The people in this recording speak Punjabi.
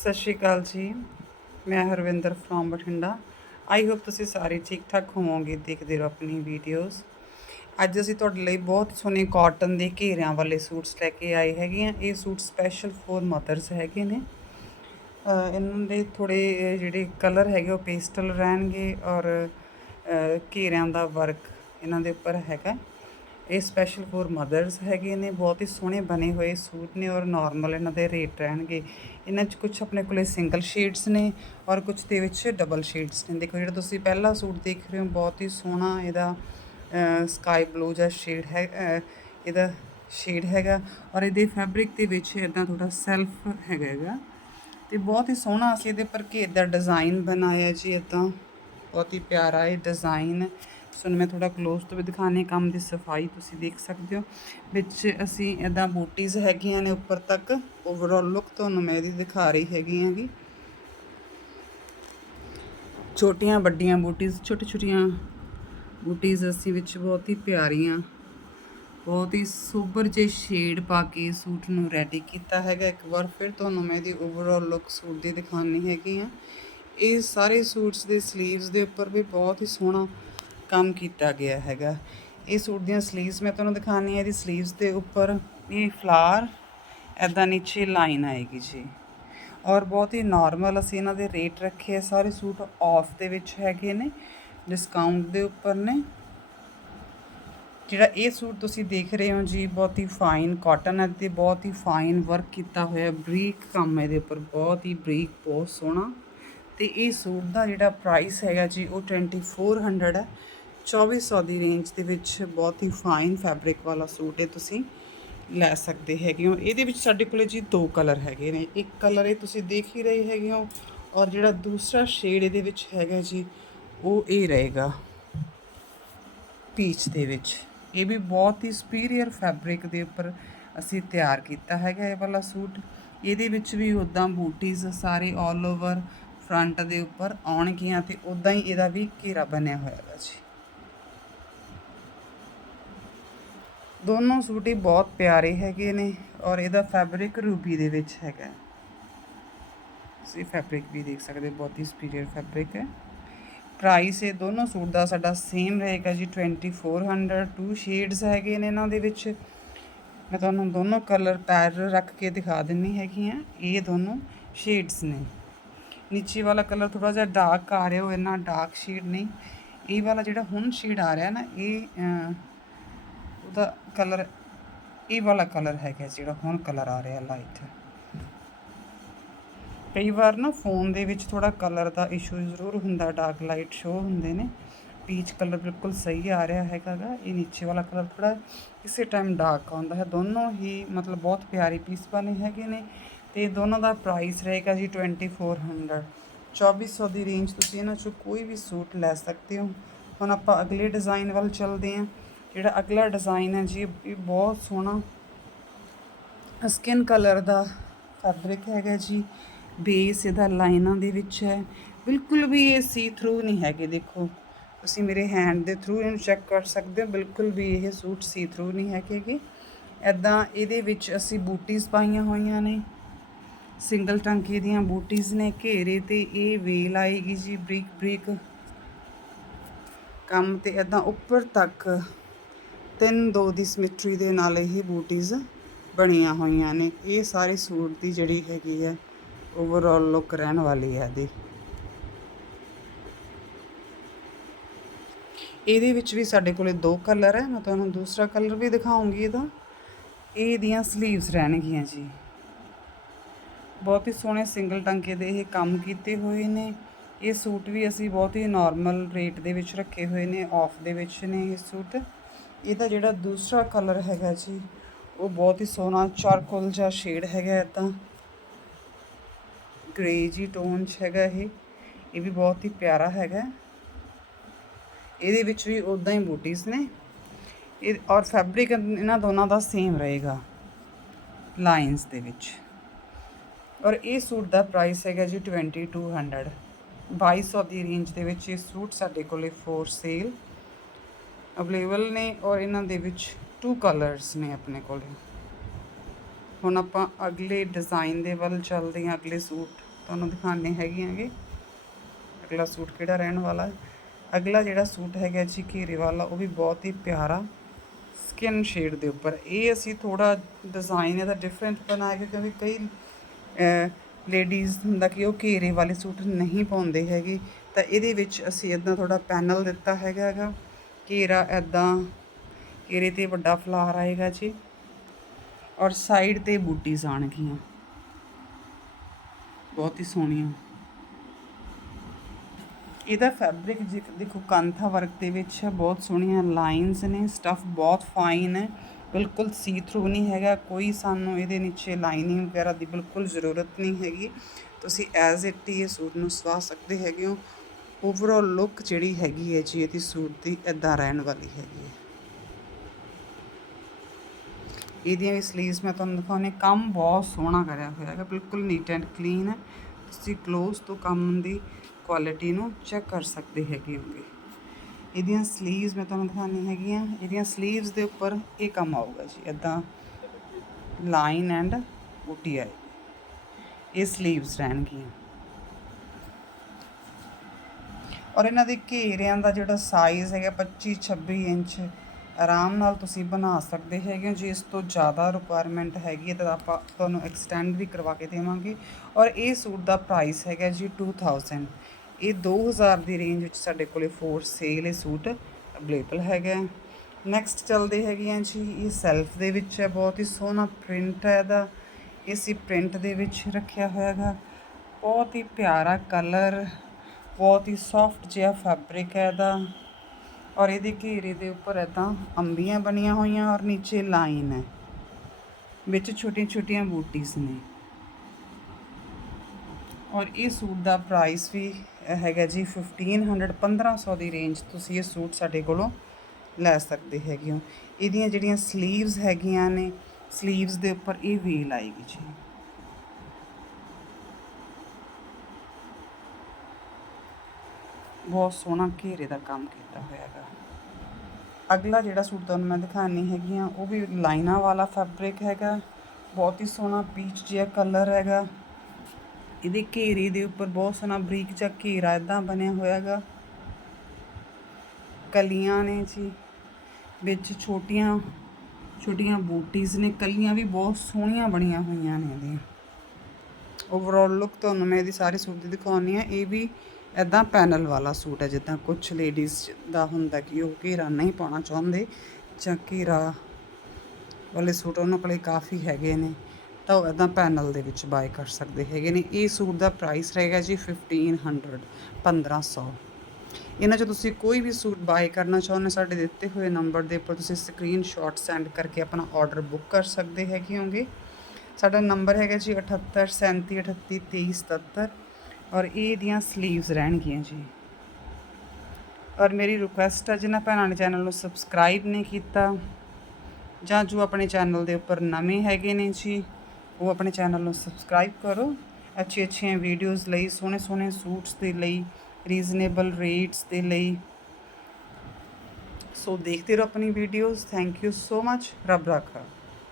ਸਤਿ ਸ਼੍ਰੀ ਅਕਾਲ ਜੀ। ਮੈਂ Harvinder from Bathinda. I hope ਤੁਸੀਂ ਸਾਰੇ ਠੀਕ ਠਾਕ ਹੋਵੋਗੇ, ਦੇਖਦੇ ਰਹੋ ਆਪਣੀ ਵੀਡੀਓਜ਼ ਅੱਜ ਅਸੀਂ ਤੁਹਾਡੇ ਲਈ ਬਹੁਤ ਸੋਹਣੇ ਕਾਟਨ ਦੇ ਘੇਰਿਆਂ ਵਾਲੇ ਸੂਟਸ ਲੈ ਕੇ ਆਏ ਹੈਗੇ ਆ ਇਹ ਸੂਟ ਸਪੈਸ਼ਲ ਫੋਰ ਮਦਰਸ ਹੈਗੇ ਨੇ। ਇਹਨਾਂ ਦੇ ਥੋੜੇ ਜਿਹੜੇ ਕਲਰ ਹੈਗੇ, ਉਹ ਪੇਸਟਲ ਰਹਿਣਗੇ ਔਰ ਘੇਰਿਆਂ ਦਾ ਵਰਕ ਇਹਨਾਂ ਦੇ ਉੱਪਰ ਹੈਗਾ। ਇਹ ਸਪੈਸ਼ਲ ਫੋਰ ਮਦਰਸ ਹੈਗੇ ਨੇ, ਬਹੁਤ ਹੀ ਸੋਹਣੇ ਬਣੇ ਹੋਏ ਸੂਟ ਨੇ ਔਰ ਨਾਰਮਲ ਇਹਨਾਂ ਦੇ ਰੇਟ ਰਹਿਣਗੇ। ਇਹਨਾਂ 'ਚ ਕੁਝ ਆਪਣੇ ਕੋਲੇ ਸਿੰਗਲ ਸ਼ੇਡਸ ਨੇ ਔਰ ਕੁਝ ਦੇ ਵਿੱਚ ਡਬਲ ਸ਼ੇਡਸ ਨੇ। ਦੇਖੋ, ਜਿਹੜਾ ਤੁਸੀਂ ਪਹਿਲਾ ਸੂਟ ਦੇਖ ਰਹੇ ਹੋ, ਬਹੁਤ ਹੀ ਸੋਹਣਾ ਇਹਦਾ ਸਕਾਈ ਬਲੂ ਜਿਹਾ ਸ਼ੇਡ ਹੈ ਇਹਦਾ ਸ਼ੇਡ ਹੈਗਾ ਔਰ ਇਹਦੇ ਫੈਬਰਿਕ ਦੇ ਵਿੱਚ ਇਦਾਂ ਥੋੜਾ ਸੈਲਫ ਹੈਗਾ ਹੈਗਾ ਤੇ ਬਹੁਤ ਹੀ ਸੋਹਣਾ ਅਸੀਂ ਇਹਦੇ ਪਰ ਘੇਰ ਦਾ ਡਿਜ਼ਾਈਨ ਬਣਾਇਆ ਜੀ ਇਦਾਂ ਬਹੁਤ ਹੀ ਪਿਆਰਾ ਇਹ ਡਿਜ਼ਾਈਨ ਤੁਹਾਨੂੰ ਮੈਂ ਥੋੜਾ ক্লোਜ਼ ਤੋਂ ਵੀ ਦਿਖਾਣੇ ਕੰਮ ਦੀ ਸਫ਼ਾਈ ਤੁਸੀਂ ਦੇਖ ਸਕਦੇ ਹੋ। ਵਿੱਚ ਅਸੀਂ ਇਦਾਂ ਬੂਟੀਜ਼ ਹੈਗੀਆਂ ਨੇ ਉੱਪਰ ਤੱਕ। ਓਵਰਆਲ ਲੁੱਕ ਤੁਹਾਨੂੰ ਮੈਂ ਇਹਦੀ ਦਿਖਾ ਰਹੀ ਹੈਗੀ ਹੈਗੀ ਛੋਟੀਆਂ ਵੱਡੀਆਂ ਬੂਟੀਜ਼ ਛੋਟੀ ਛੋਟੀਆਂ ਬੂਟੀਜ਼ ਅਸੀਂ ਵਿੱਚ ਬਹੁਤ ਹੀ ਪਿਆਰੀਆਂ, ਬਹੁਤ ਹੀ ਸੂਬਰ ਜੇ ਸ਼ੇਡ ਪਾ ਕੇ ਸੂਟ ਨੂੰ ਰੈਡੀ ਕੀਤਾ ਹੈਗਾ। ਇੱਕ ਵਾਰ ਫਿਰ ਤੁਹਾਨੂੰ ਮੈਂ ਇਹਦੀ ਓਵਰਆਲ ਲੁੱਕ ਸੂਟ ਦੀ ਦਿਖਾਣੀ ਹੈਗੀ ਆ ਇਹ ਸਾਰੇ ਸੂਟਸ ਦੇ ਸਲੀਵਸ ਦੇ ਉੱਪਰ ਵੀ ਬਹੁਤ ਹੀ ਸੋਹਣਾ ਕੰਮ ਕੀਤਾ ਗਿਆ ਹੈਗਾ। ਇਹ ਸੂਟ ਦੀਆਂ 슬ੀਵਸ ਮੈਂ ਤੁਹਾਨੂੰ ਦਿਖਾਉਣੀ ਹੈ ਇਹਦੀ 슬ੀਵਸ ਦੇ ਉੱਪਰ। ਇਹ ਫਲਾਰ ਐਦਾਂ ਨੀਚੇ ਲਾਈਨ ਆਏਗੀ ਜੀ। ਔਰ ਬਹੁਤ ਹੀ ਨਾਰਮਲ ਅਸੀਂ ਇਹਨਾਂ ਦੇ ਰੇਟ ਰੱਖੇ ਆ। ਸਾਰੇ ਸੂਟ ਆਫ ਦੇ ਵਿੱਚ ਹੈਗੇ ਨੇ ਡਿਸਕਾਊਂਟ ਦੇ ਉੱਪਰ ਨੇ। ਜਿਹੜਾ ਇਹ ਸੂਟ ਤੁਸੀਂ ਦੇਖ ਰਹੇ ਹੋ ਜੀ, ਬਹੁਤ ਹੀ ਫਾਈਨ ਕਾਟਨ ਹੈ ਤੇ ਬਹੁਤ ਹੀ ਫਾਈਨ ਵਰਕ ਕੀਤਾ ਹੋਇਆ ਬਰੀਕ ਕੰਮ ਹੈ ਇਹਦੇ ਉੱਪਰ, ਬਹੁਤ ਹੀ ਬਰੀਕ, ਬਹੁਤ ਸੋਹਣਾ। ਤੇ ਇਹ ਸੂਟ ਦਾ ਜਿਹੜਾ ਪ੍ਰਾਈਸ ਹੈਗਾ ਜੀ, ਉਹ 2400 ਹੈ। 2400 ਦੀ ਰੇਂਜ ਦੇ ਵਿੱਚ ਬਹੁਤ ਹੀ ਫਾਈਨ ਫੈਬਰਿਕ ਵਾਲਾ ਸੂਟ ਹੈ ਤੁਸੀਂ ਲੈ ਸਕਦੇ ਹੈਗੇ ਹੋ। ਇਹਦੇ ਵਿੱਚ ਸਾਡੇ ਕੋਲੇ ਜੀ ਦੋ ਕਲਰ ਹੈਗੇ ਨੇ। ਇੱਕ ਕਲਰ ਇਹ ਤੁਸੀਂ ਦੇਖ ਹੀ ਰਹੇ ਹੈਗੇ ਹੋ ਔਰ ਜਿਹੜਾ ਦੂਸਰਾ ਸ਼ੇਡ ਇਹਦੇ ਵਿੱਚ ਹੈਗਾ ਜੀ, ਉਹ ਇਹ ਰਹੇਗਾ ਪੀਚ ਦੇ ਵਿੱਚ। ਇਹ ਵੀ ਬਹੁਤ ਹੀ ਸੁਪੀਰੀਅਰ ਫੈਬਰਿਕ ਦੇ ਉੱਪਰ ਅਸੀਂ ਤਿਆਰ ਕੀਤਾ ਹੈਗਾ ਇਹ ਵਾਲਾ ਸੂਟ। ਇਹਦੇ ਵਿੱਚ ਵੀ ਉਦਾਂ ਬੂਟੀਜ਼ ਸਾਰੇ ਆਲ ਓਵਰ ਫਰੰਟ ਦੇ ਉੱਪਰ ਆਉਣਗੀਆਂ ਤੇ ਉਦਾਂ ਹੀ ਇਹਦਾ ਵੀ ਘੇਰਾ ਬਣਿਆ ਹੋਇਆ ਹੈ ਜੀ। ਦੋਨੋਂ ਸੂਟ ਹੀ ਬਹੁਤ ਪਿਆਰੇ ਹੈਗੇ ਨੇ ਔਰ ਇਹਦਾ ਫੈਬਰਿਕ ਰੂਬੀ ਦੇ ਵਿੱਚ ਹੈਗਾ ਤੁਸੀਂ ਫੈਬਰਿਕ ਵੀ ਦੇਖ ਸਕਦੇ ਹੋ, ਬਹੁਤ ਹੀ ਸੁਪੀਰੀਅਰ ਫੈਬਰਿਕ ਹੈ। ਪ੍ਰਾਈਸ ਇਹ ਦੋਨੋਂ ਸੂਟ ਦਾ ਸਾਡਾ ਸੇਮ ਰਹੇਗਾ ਜੀ 2400 ਟੂ ਸ਼ੇਡਸ ਹੈਗੇ ਨੇ ਇਹਨਾਂ ਦੇ ਵਿੱਚ। ਮੈਂ ਤੁਹਾਨੂੰ ਦੋਨੋਂ ਕਲਰ ਪੈਰ ਰੱਖ ਕੇ ਦਿਖਾ ਦਿੰਨੀ ਹੈਗੀ ਆ ਇਹ ਦੋਨੋਂ ਸ਼ੇਡਸ ਨੇ। ਨੀਚੇ ਵਾਲਾ ਕਲਰ ਥੋੜਾ ਜਿਹਾ ਡਾਰਕ ਆ ਰਿਹਾ ਉਹ ਇੰਨਾ ਡਾਰਕ ਸ਼ੇਡ ਨਹੀਂ। ਇਹ ਵਾਲਾ ਜਿਹੜਾ ਹੁਣ ਸ਼ੇਡ ਆ ਰਿਹਾ ਨਾ ਇਹ ਉਹਦਾ ਕਲਰ, ਇਹ ਵਾਲਾ ਕਲਰ ਹੈਗਾ ਜਿਹੜਾ ਹੁਣ ਕਲਰ ਆ ਰਿਹਾ ਲਾਈਟ ਕਈ ਵਾਰ ਨਾ ਫੋਨ ਦੇ ਵਿੱਚ ਥੋੜਾ ਕਲਰ ਦਾ ਇਸ਼ੂ ਜ਼ਰੂਰ ਹੁੰਦਾ ਡਾਰਕ ਲਾਈਟ ਸ਼ੋ ਹੁੰਦੇ ਨੇ। ਪੀਚ ਕਲਰ ਬਿਲਕੁਲ ਸਹੀ ਆ ਰਿਹਾ ਹੈਗਾਗਾ, ਇਹ ਨੀਚੇ ਵਾਲਾ ਕਲਰ ਥੋੜਾ ਕਿਸੇ ਟਾਈਮ ਡਾਰਕ ਆਉਂਦਾ ਹੈ। ਦੋਨੋਂ ਹੀ ਮਤਲਬ ਬਹੁਤ ਪਿਆਰੇ ਪੀਸ ਬਣੇ ਹੈਗੇ ਨੇ ਤੇ ਦੋਨਾਂ ਦਾ ਪ੍ਰਾਈਸ ਰਹੇਗਾ ਜੀ 2400 2400 ਦੀ ਰੇਂਜ ਤੁਸੀਂ ਇਹਨਾਂ ਚੋਂ ਕੋਈ ਵੀ ਸੂਟ ਲੈ ਸਕਦੇ ਹੋ। ਹੁਣ ਆਪਾਂ ਅਗਲੇ ਡਿਜ਼ਾਈਨ ਵੱਲ ਚੱਲਦੇ ਹਾਂ। ਜਿਹੜਾ ਅਗਲਾ ਡਿਜ਼ਾਈਨ ਹੈ ਜੀ, ਇਹ ਬਹੁਤ ਸੋਹਣਾ ਸਕਿਨ ਕਲਰ ਦਾ ਫੈਬਰਿਕ ਹੈਗਾ ਜੀ। ਬੇਸ ਇਹਦਾ ਲਾਈਨਾਂ ਦੇ ਵਿੱਚ ਹੈ। ਬਿਲਕੁਲ ਵੀ ਇਹ ਸੀ ਥਰੂ ਨਹੀਂ ਹੈਗੇ, ਦੇਖੋ। ਤੁਸੀਂ ਮੇਰੇ ਹੈਂਡ ਦੇ ਥਰੂ ਇਹਨੂੰ ਚੈੱਕ ਕਰ ਸਕਦੇ ਹੋ, ਬਿਲਕੁਲ ਵੀ ਇਹ ਸੂਟ ਸੀ ਥਰੂ ਨਹੀਂ ਹੈਗੇ ਐਦਾਂ ਇਹਦੇ ਵਿੱਚ ਅਸੀਂ ਬੂਟੀਆਂ ਪਾਈਆਂ ਹੋਈਆਂ ਨੇ। ਸਿੰਗਲ ਟੰਕੀ ਦੀਆਂ ਬੂਟੀਆਂ ਨੇ, ਘੇਰੇ ਤੇ ਇਹ ਵੇਲ ਆਏਗੀ ਜੀ ਬਰੀਕ ਬ੍ਰੀਕ ਕੰਮ ਤੇ ਐਦਾਂ ਉੱਪਰ ਤੱਕ ਤਿੰਨ ਦੋ ਦੀ ਸਿਮਟਰੀ ਦੇ ਨਾਲ ਇਹ ਬੂਟੀਜ਼ ਬਣੀਆਂ ਹੋਈਆਂ ਨੇ। ਇਹ ਸਾਰੇ ਸੂਟ ਦੀ ਜਿਹੜੀ ਹੈਗੀ ਹੈ ਓਵਰਆਲ ਲੁੱਕ ਰਹਿਣ ਵਾਲੀ ਹੈ ਇਹਦੀ। ਇਹਦੇ ਵਿੱਚ ਵੀ ਸਾਡੇ ਕੋਲੇ ਦੋ ਕਲਰ ਹੈ, ਮੈਂ ਤੁਹਾਨੂੰ ਦੂਸਰਾ ਕਲਰ ਵੀ ਦਿਖਾਉਂਗੀ ਇਹਦਾ। ਇਹ ਦੀਆਂ 슬ੀਵਸ ਰਹਿਣਗੀਆਂ ਜੀ। ਬਹੁਤ ਹੀ ਸੋਹਣੇ ਸਿੰਗਲ ਟੰਕੇ ਦੇ ਇਹ ਕੰਮ ਕੀਤੇ ਹੋਏ ਨੇ। ਇਹ ਸੂਟ ਵੀ ਅਸੀਂ ਬਹੁਤ ਹੀ ਨਾਰਮਲ ਰੇਟ ਦੇ ਵਿੱਚ ਰੱਖੇ ਹੋਏ ਨੇ ਆਫ ਦੇ ਵਿੱਚ ਨੇ ਇਹ ਸੂਟ। ਇਹਦਾ ਜਿਹੜਾ ਦੂਸਰਾ ਕਲਰ ਹੈਗਾ ਜੀ, ਉਹ ਬਹੁਤ ਹੀ ਸੋਹਣਾ ਚਾਰਕੋਲ ਜਿਹਾ ਸ਼ੇਡ ਹੈਗਾ ਇਦਾਂ ਗ੍ਰੇ ਜੀ ਟੋਨ 'ਚ ਹੈਗਾ ਇਹ ਇਹ ਵੀ ਬਹੁਤ ਹੀ ਪਿਆਰਾ ਹੈਗਾ। ਇਹਦੇ ਵਿੱਚ ਵੀ ਉਦਾਂ ਹੀ ਬੂਟੀਜ਼ ਨੇ। ਇਹ ਔਰ ਫੈਬਰਿਕ ਇਹਨਾਂ ਦੋਨਾਂ ਦਾ ਸੇਮ ਰਹੇਗਾ ਲਾਈਨਸ ਦੇ ਵਿੱਚ। ਔਰ ਇਹ ਸੂਟ ਦਾ ਪ੍ਰਾਈਸ ਹੈਗਾ ਜੀ 2200 2200 ਦੀ ਰੇਂਜ ਦੇ ਵਿੱਚ ਇਹ ਸੂਟ ਸਾਡੇ ਕੋਲੇ ਫੋਰ ਸੇਲ ਅਵੇਲੇਬਲ ਨੇ ਔਰ ਇਹਨਾਂ ਦੇ ਵਿੱਚ ਟੂ ਕਲਰਸ ਨੇ ਆਪਣੇ ਕੋਲ। ਹੁਣ ਆਪਾਂ ਅਗਲੇ ਡਿਜ਼ਾਈਨ ਦੇ ਵੱਲ ਚੱਲਦੇ ਹਾਂ, ਅਗਲੇ ਸੂਟ ਤੁਹਾਨੂੰ ਦਿਖਾਣੇ ਹੈਗੇ ਆਂਗੇ ਅਗਲਾ ਸੂਟ ਕਿਹੜਾ ਰਹਿਣ ਵਾਲਾ ਹੈ? ਅਗਲਾ ਜਿਹੜਾ ਸੂਟ ਹੈਗਾ ਜੀ ਘੇਰੇ ਵਾਲਾ, ਉਹ ਵੀ ਬਹੁਤ ਹੀ ਪਿਆਰਾ ਸਕਿਨ ਸ਼ੇਡ ਦੇ ਉੱਪਰ। ਇਹ ਅਸੀਂ ਥੋੜਾ ਡਿਜ਼ਾਈਨ ਇਹਦਾ ਡਿਫਰੈਂਟ ਬਣਾਇਆ ਕਿਉਂਕਿ ਕਈ ਲੇਡੀਜ਼ ਹੁੰਦਾ ਕਿ ਉਹ ਘੇਰੇ ਵਾਲੇ ਸੂਟ ਨਹੀਂ ਪਾਉਂਦੇ ਹੈਗੇ। ਤਾਂ ਇਹਦੇ ਵਿੱਚ ਅਸੀਂ ਇਦਾਂ ਥੋੜਾ ਪੈਨਲ ਦਿੱਤਾ ਹੈਗਾ ਹੈਗਾ। ਘੇਰਾ ਇਦਾਂ ਘੇਰੇ ਤੇ ਵੱਡਾ ਫਲਾਰ ਆਏਗਾ ਜੀ ਔਰ ਸਾਈਡ ਤੇ ਬੂਟੀਜ਼ ਆਣਗੀਆਂ ਬਹੁਤ ਹੀ ਸੋਹਣੀਆਂ। ਇਹਦਾ ਫੈਬਰਿਕ ਦੇਖੋ ਕਾਂਥਾ ਵਰਕ ਦੇ ਵਿੱਚ ਬਹੁਤ ਸੋਹਣੀਆਂ ਲਾਈਨਸ ਨੇ ਸਟਫ ਬਹੁਤ ਫਾਈਨ ਹੈ, ਬਿਲਕੁਲ ਸੀ ਥਰੂ ਨਹੀਂ ਹੈਗਾ, ਕੋਈ ਸਾਨੂੰ ਇਹਦੇ ਨੀਚੇ ਲਾਈਨਿੰਗ ਵਗੈਰਾ ਦੀ ਬਿਲਕੁਲ ਜ਼ਰੂਰਤ ਨਹੀਂ ਹੈਗੀ। ਤੁਸੀਂ ਐਜ਼ ਇਟ ਹੀ ਇਹ ਸੂਟ ਨੂੰ ਸਵਾ ਸਕਦੇ ਹੈਗੇ ਹੋ। ਓਵਰਆਲ ਲੁੱਕ ਜਿਹੜੀ ਹੈਗੀ ਹੈ ਜੀ, ਇਹਦੀ ਸੂਟ ਦੀ ਇਦਾਂ ਰਹਿਣ ਵਾਲੀ ਹੈਗੀ ਹੈ। ਇਹਦੀਆਂ ਵੀ ਸਲੀਵਸ ਮੈਂ ਤੁਹਾਨੂੰ ਦਿਖਾਉਣੇ ਕੰਮ ਬਹੁਤ ਸੋਹਣਾ ਕਰਿਆ ਹੋਇਆ ਹੈਗਾ, ਬਿਲਕੁਲ ਨੀਟ ਐਂਡ ਕਲੀਨ ਹੈ। ਤੁਸੀਂ ক্লোਜ਼ ਤੋਂ ਕੰਮ ਦੀ ਕੁਆਲਿਟੀ ਨੂੰ ਚੈੱਕ ਕਰ ਸਕਦੇ ਹੈਗੇ ਹੋਗੇ। ਇਹਦੀਆਂ ਸਲੀਵਸ ਮੈਂ ਤੁਹਾਨੂੰ ਦਿਖਾਉਣੀ ਹੈਗੀਆਂ ਇਹਦੀਆਂ ਸਲੀਵਸ ਦੇ ਉੱਪਰ ਇਹ ਕੰਮ ਆਊਗਾ ਜੀ ਇਦਾਂ ਲਾਈਨ ਐਂਡ ਬੂਟੀ ਆਏ ਇਹ ਸਲੀਵਸ ਰਹਿਣਗੀਆਂ। ਔਰ ਇਹਨਾਂ ਦੇ ਘੇਰਿਆਂ ਦਾ ਜਿਹੜਾ ਸਾਈਜ਼ ਹੈਗਾ 25 26 ਇੰਚ, ਆਰਾਮ ਨਾਲ ਤੁਸੀਂ ਬਣਾ ਸਕਦੇ ਹੈਗੇ ਹੋ। ਜੇ ਇਸ ਤੋਂ ਜ਼ਿਆਦਾ ਰਿਕੁਆਇਰਮੈਂਟ ਹੈਗੀ ਹੈ ਤਾਂ ਆਪਾਂ ਤੁਹਾਨੂੰ ਐਕਸਟੈਂਡ ਵੀ ਕਰਵਾ ਕੇ ਦੇਵਾਂਗੇ। ਔਰ ਇਹ ਸੂਟ ਦਾ ਪ੍ਰਾਈਸ ਹੈਗਾ ਜੀ 2000 ਇਹ 2000 ਦੀ ਰੇਂਜ ਵਿੱਚ ਸਾਡੇ ਕੋਲੇ ਫੋਰ ਸੇਲ ਇਹ ਸੂਟ ਅਵੇਲੇਬਲ ਹੈਗਾ। ਨੈਕਸਟ ਚੱਲਦੇ ਹੈਗੇ ਆ ਜੀ, ਇਹ ਸੈਲਫ ਦੇ ਵਿੱਚ ਹੈ, ਬਹੁਤ ਹੀ ਸੋਹਣਾ ਪ੍ਰਿੰਟ ਹੈ ਇਹਦਾ। ਇਸੇ ਪ੍ਰਿੰਟ ਦੇ ਵਿੱਚ ਰੱਖਿਆ ਹੋਇਆ ਹੈਗਾ। ਬਹੁਤ ਹੀ ਪਿਆਰਾ ਕਲਰ ਬਹੁਤ ਹੀ ਸੌਫਟ ਜਿਹਾ ਫੈਬਰਿਕ ਹੈ ਇਹਦਾ ਔਰ ਇਹਦੇ ਘੇਰੇ ਦੇ ਉੱਪਰ ਇਦਾਂ ਅੰਬੀਆਂ ਬਣੀਆਂ ਹੋਈਆਂ ਔਰ ਨੀਚੇ ਲਾਈਨ ਹੈ, ਵਿੱਚ ਛੋਟੀਆਂ ਛੋਟੀਆਂ ਬੂਟੀਆਂ ਨੇ। ਔਰ ਇਹ ਸੂਟ ਦਾ ਪ੍ਰਾਈਸ ਵੀ ਹੈਗਾ ਜੀ 1500 1500 ਦੀ ਰੇਂਜ ਤੁਸੀਂ ਇਹ ਸੂਟ ਸਾਡੇ ਕੋਲੋਂ ਲੈ ਸਕਦੇ ਹੈਗੇ ਹੋ। ਇਹਦੀਆਂ ਜਿਹੜੀਆਂ 슬ੀਵਸ ਹੈਗੀਆਂ ਨੇ 슬ੀਵਸ ਦੇ ਉੱਪਰ ਇਹ ਵੇਲ ਆਏਗੀ ਜੀ। ਬਹੁਤ ਸੋਹਣਾ ਘੇਰੇ ਦਾ ਕੰਮ ਕੀਤਾ ਹੋਇਆ ਹੈਗਾ। ਅਗਲਾ ਜਿਹੜਾ ਸੂਟ ਤੁਹਾਨੂੰ ਮੈਂ ਦਿਖਾਣੀ ਹੈਗੀ ਆ, ਉਹ ਵੀ ਲਾਈਨਾਂ ਵਾਲਾ ਫੈਬਰਿਕ ਹੈਗਾ। ਬਹੁਤ ਹੀ ਸੋਹਣਾ ਪੀਚ ਜਿਹਾ ਕਲਰ ਹੈਗਾ। ਇਹਦੇ ਘੇਰੇ ਦੇ ਉੱਪਰ ਬਹੁਤ ਸੋਹਣਾ ਬਰੀਕ ਜਿਹਾ ਘੇਰਾ ਇਦਾਂ ਬਣਿਆ ਹੋਇਆ ਹੈਗਾ। ਕਲੀਆਂ ਨੇ ਜੀ, ਵਿੱਚ ਛੋਟੀਆਂ ਛੋਟੀਆਂ ਬੂਟੀਜ਼ ਨੇ, ਕਲੀਆਂ ਵੀ ਬਹੁਤ ਸੋਹਣੀਆਂ ਬਣੀਆਂ ਹੋਈਆਂ ਨੇ ਇਹਦੀਆਂ। ਓਵਰਆਲ ਲੁੱਕ ਤੁਹਾਨੂੰ ਮੈਂ ਇਹਦੀ ਸਾਰੇ ਸੂਟ ਦੀ ਦਿਖਾਉਣੀ ਆ, ਇਹ ਵੀ ਇਦਾਂ ਪੈਨਲ ਵਾਲਾ ਸੂਟ ਹੈ, ਜਿੱਦਾਂ ਕੁਝ ਲੇਡੀਜ਼ ਦਾ ਹੁੰਦਾ ਕਿ ਉਹ ਘੇਰਾ ਨਹੀਂ ਪਾਉਣਾ ਚਾਹੁੰਦੇ। ਜਾਂ ਘੇਰਾ ਵਾਲੇ ਸੂਟ ਉਹਨਾਂ ਕੋਲੇ ਕਾਫੀ ਹੈਗੇ ਨੇ, ਤਾਂ ਉਹ ਇਦਾਂ ਪੈਨਲ ਦੇ ਵਿੱਚ ਬਾਏ ਕਰ ਸਕਦੇ ਹੈਗੇ ਨੇ। ਇਹ ਸੂਟ ਦਾ ਪ੍ਰਾਈਸ ਰਹੇਗਾ ਜੀ 1500 1500 ਇਹਨਾਂ 'ਚ ਤੁਸੀਂ ਕੋਈ ਵੀ ਸੂਟ ਬਾਏ ਕਰਨਾ ਚਾਹੁੰਦੇ ਸਾਡੇ ਦਿੱਤੇ ਹੋਏ ਨੰਬਰ ਦੇ ਉੱਪਰ ਤੁਸੀਂ ਸਕਰੀਨਸ਼ਾਟ ਸੈਂਡ ਕਰਕੇ ਆਪਣਾ ਆਰਡਰ ਬੁੱਕ ਕਰ ਸਕਦੇ ਹੈਗੇ ਹੋਗੇ। ਸਾਡਾ ਨੰਬਰ ਹੈਗਾ ਜੀ 78 37 38 23 77 ਔਰ ਇਹਦੀਆਂ 슬ੀਵਸ ਰਹਿਣਗੀਆਂ ਜੀ। ਔਰ ਮੇਰੀ ਰਿਕੁਐਸਟ ਹੈ ਜਿਨ੍ਹਾਂ ਭੈਣਾਂ ਨੇ ਚੈਨਲ ਨੂੰ ਸਬਸਕ੍ਰਾਈਬ ਨਹੀਂ ਕੀਤਾ, ਜਾਂ ਜੋ ਆਪਣੇ ਚੈਨਲ ਦੇ ਉੱਪਰ ਨਵੇਂ ਹੈਗੇ ਨੇ ਜੀ, ਉਹ ਆਪਣੇ ਚੈਨਲ ਨੂੰ ਸਬਸਕ੍ਰਾਈਬ ਕਰੋ। ਅੱਛੀ ਅੱਛੀਆਂ ਵੀਡੀਓਜ਼ ਲਈ, ਸੋਹਣੇ ਸੋਹਣੇ ਸੂਟਸ ਦੇ ਲਈ ਰੀਜ਼ਨੇਬਲ ਰੇਟਸ ਦੇ ਲਈ। ਸੋ ਦੇਖਦੇ ਰਹੋ ਆਪਣੀ videos thank you so much ਰੱਬ ਰਾਖਾ।